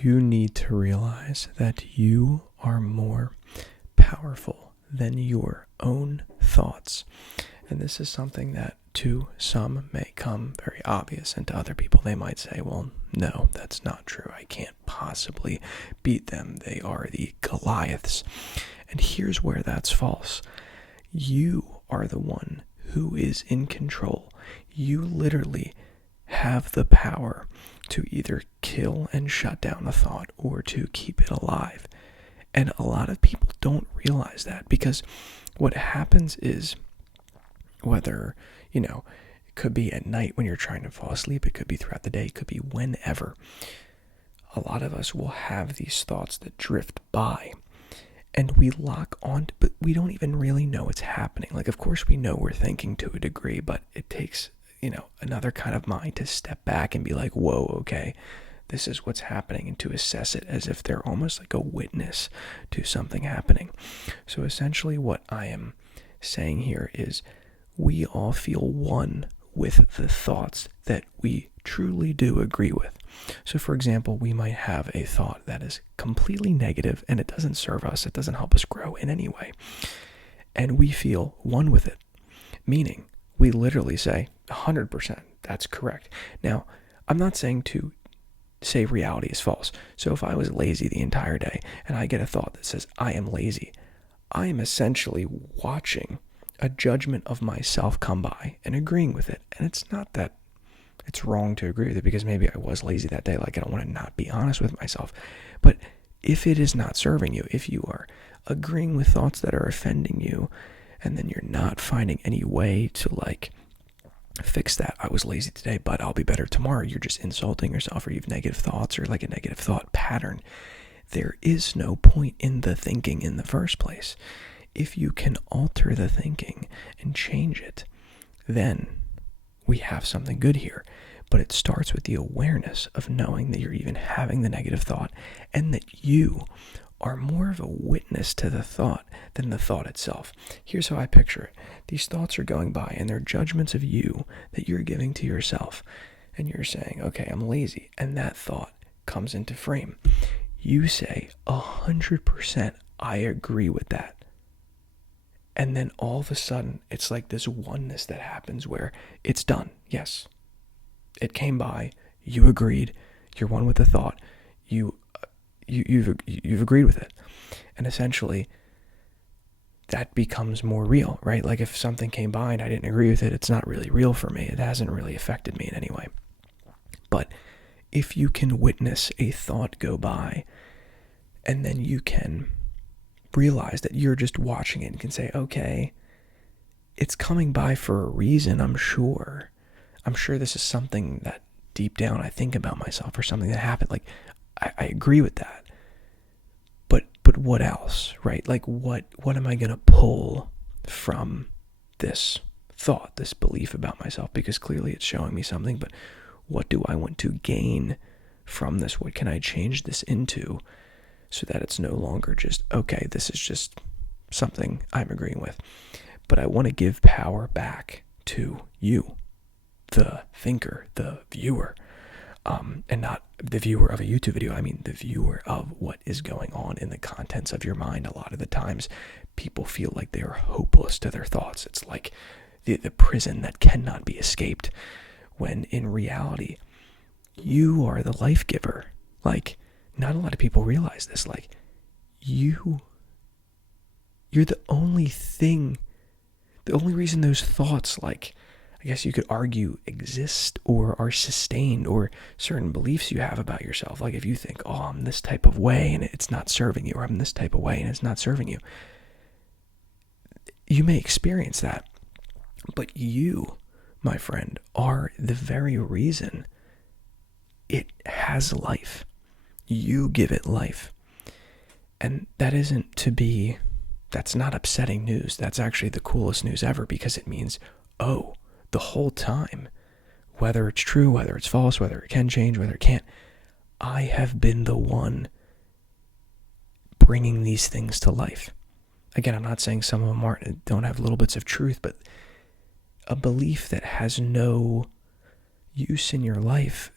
You need to realize that you are more powerful than your own thoughts. And this is something that to some may come very obvious, and to other people they might say, well, no, that's not true. I can't possibly beat them. They are the Goliaths. And here's where that's false. You are the one who is in control. You literally have the power to either kill and shut down a thought or to keep it alive. And a lot of people don't realize that, because what happens is, whether, it could be at night when you're trying to fall asleep, it could be throughout the day, it could be whenever, a lot of us will have these thoughts that drift by and we lock on, but we don't even really know it's happening. Like, of course we know we're thinking to a degree, but it takes, another kind of mind to step back and be like, whoa, okay, this is what's happening, and to assess it as if they're almost like a witness to something happening. So essentially what I am saying here is, we all feel one with the thoughts that we truly do agree with. So for example, we might have a thought that is completely negative and it doesn't serve us, it doesn't help us grow in any way. And we feel one with it, meaning we literally say 100%, that's correct. Now, I'm not saying to say reality is false. So if I was lazy the entire day and I get a thought that says I am lazy, I am essentially watching a judgment of myself come by and agreeing with it. And it's not that it's wrong to agree with it, because maybe I was lazy that day. Like, I don't want to not be honest with myself. But if it is not serving you, if you are agreeing with thoughts that are offending you, and then you're not finding any way to fix that. I was lazy today, but I'll be better tomorrow. You're just insulting yourself, or you have negative thoughts, or like a negative thought pattern. There is no point in the thinking in the first place. If you can alter the thinking and change it, then we have something good here. But it starts with the awareness of knowing that you're even having the negative thought, and that you are more of a witness to the thought than the thought itself. Here's how I picture it. These thoughts are going by, and they're judgments of you that you're giving to yourself. And you're saying, okay, I'm lazy. And that thought comes into frame. You say 100%, I agree with that. And then all of a sudden, it's like this oneness that happens where it's done. Yes, it came by. You agreed. You're one with the thought. You've agreed with it. And essentially, that becomes more real, right? Like, if something came by and I didn't agree with it, it's not really real for me. It hasn't really affected me in any way. But if you can witness a thought go by, and then you can realize that you're just watching it and can say, okay, it's coming by for a reason, I'm sure. I'm sure this is something that deep down I think about myself, or something that happened. Like, I agree with that. But what else, right? Like, what am I going to pull from this thought, this belief about myself? Because clearly it's showing me something, but what do I want to gain from this? What can I change this into so that it's no longer just, okay, this is just something I'm agreeing with. But I want to give power back to you, the thinker, the viewer. And not the viewer of a YouTube video. I mean the viewer of what is going on in the contents of your mind. A lot of the times people feel like they are hopeless to their thoughts. It's like the prison that cannot be escaped, when in reality, you are the life giver. Like, not a lot of people realize this. Like, you're the only thing, the only reason those thoughts, like, I guess you could argue, exist or are sustained, or certain beliefs you have about yourself. Like, if you think, oh, I'm this type of way and it's not serving you, or I'm this type of way and it's not serving you, you may experience that. But you, my friend, are the very reason it has life. You give it life. And that's not upsetting news. That's actually the coolest news ever, because it means, oh, the whole time, whether it's true, whether it's false, whether it can change, whether it can't, I have been the one bringing these things to life. Again, I'm not saying some of them don't have little bits of truth, but a belief that has no use in your life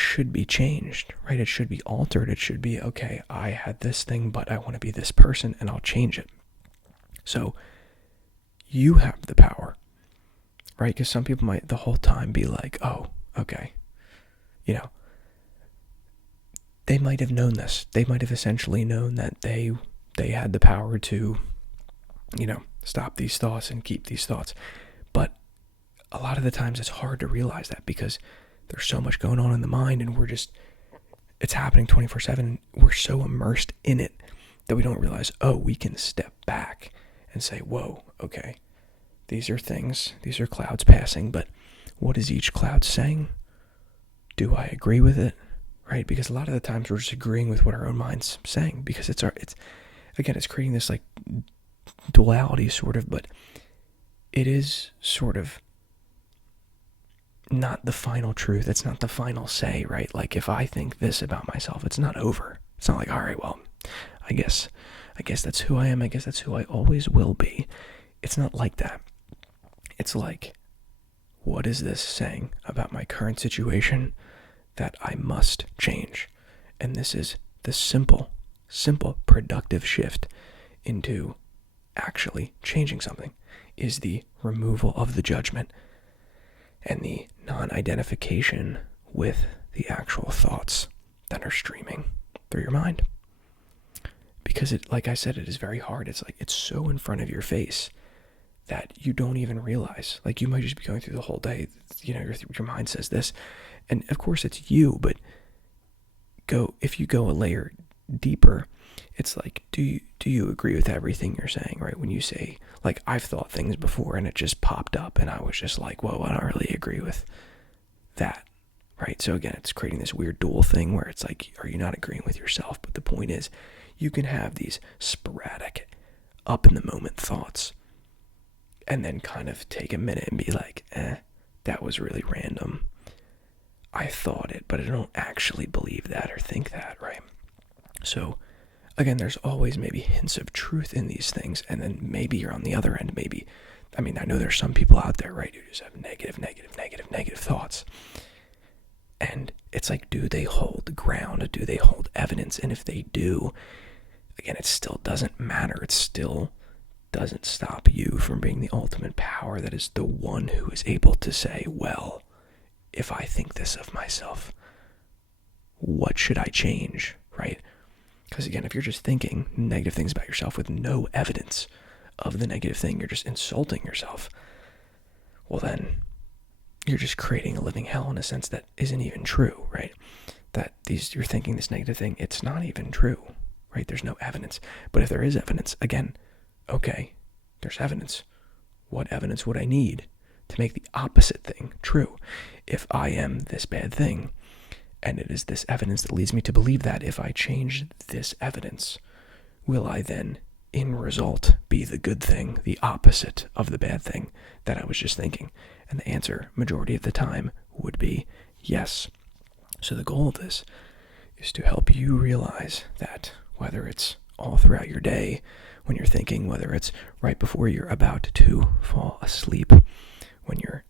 should be changed, right? It should be altered. It should be, okay, I had this thing, but I want to be this person and I'll change it. So you have the power, right? Because some people might the whole time be like, oh, okay, they might have known this. They might have essentially known that they had the power to, stop these thoughts and keep these thoughts. But a lot of the times it's hard to realize that because there's so much going on in the mind and it's happening 24/7. We're so immersed in it that we don't realize, we can step back and say, whoa, okay, these are clouds passing, but what is each cloud saying? Do I agree with it? Right? Because a lot of the times we're just agreeing with what our own mind's saying because it's creating this like duality sort of, but it is sort of not the final truth. It's not the final say, right? Like if I think this about myself, it's not over. It's not like, all right, well, I guess that's who I am. I guess that's who I always will be. It's not like that. It's like, what is this saying about my current situation that I must change? And this is the simple, productive shift into actually changing something, is the removal of the judgment and the non-identification with the actual thoughts that are streaming through your mind. Because it, like I said, it is very hard. It's like, it's so in front of your face that you don't even realize. Like you might just be going through the whole day, your mind says this, and of course it's you, but if you go a layer deeper, it's like, do you agree with everything you're saying, right? When you say, like, I've thought things before and it just popped up and I was just like, whoa, I don't really agree with that, right? So again, it's creating this weird dual thing where it's like, are you not agreeing with yourself? But the point is, you can have these sporadic, up in the moment thoughts and then kind of take a minute and be like, that was really random. I thought it, but I don't actually believe that or think that, right? So again, there's always maybe hints of truth in these things, and then maybe you're on the other end. I know there's some people out there, right, who just have negative thoughts. And it's like, do they hold ground? Do they hold evidence? And if they do, again, it still doesn't matter. It still doesn't stop you from being the ultimate power that is the one who is able to say, well, if I think this of myself, what should I change, right? Because again, if you're just thinking negative things about yourself with no evidence of the negative thing, you're just insulting yourself, well then you're just creating a living hell in a sense that isn't even true, right? That you're thinking this negative thing, it's not even true, right? There's no evidence. But if there is evidence, again, okay, there's evidence. What evidence would I need to make the opposite thing true? If I am this bad thing, and it is this evidence that leads me to believe that, if I change this evidence, will I then, in result, be the good thing, the opposite of the bad thing that I was just thinking? And the answer, majority of the time, would be yes. So the goal of this is to help you realize that whether it's all throughout your day when you're thinking, whether it's right before you're about to fall asleep, when you're,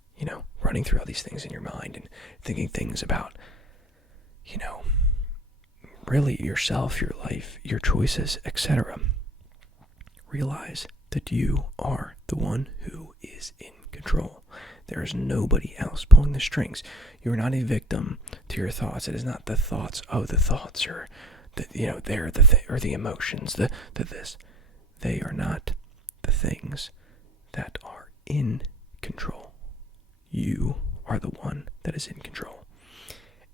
running through all these things in your mind and thinking things about, really yourself, your life, your choices, etc. Realize that you are the one who is in control. There is nobody else pulling the strings. You're not a victim to your thoughts. It is not the thoughts of the thoughts, or they're or the emotions, the this. They are not the things that are in control. You are the one that is in control.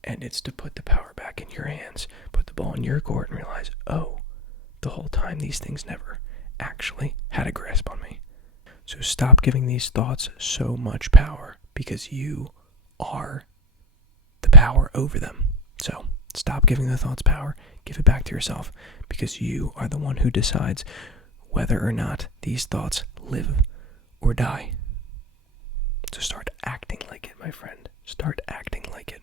And it's to put the power back in your hands, put the ball in your court, and realize, the whole time these things never actually had a grasp on me. So stop giving these thoughts so much power, because you are the power over them. So stop giving the thoughts power, give it back to yourself, because you are the one who decides whether or not these thoughts live or die. So start acting like it, my friend. Start acting like it.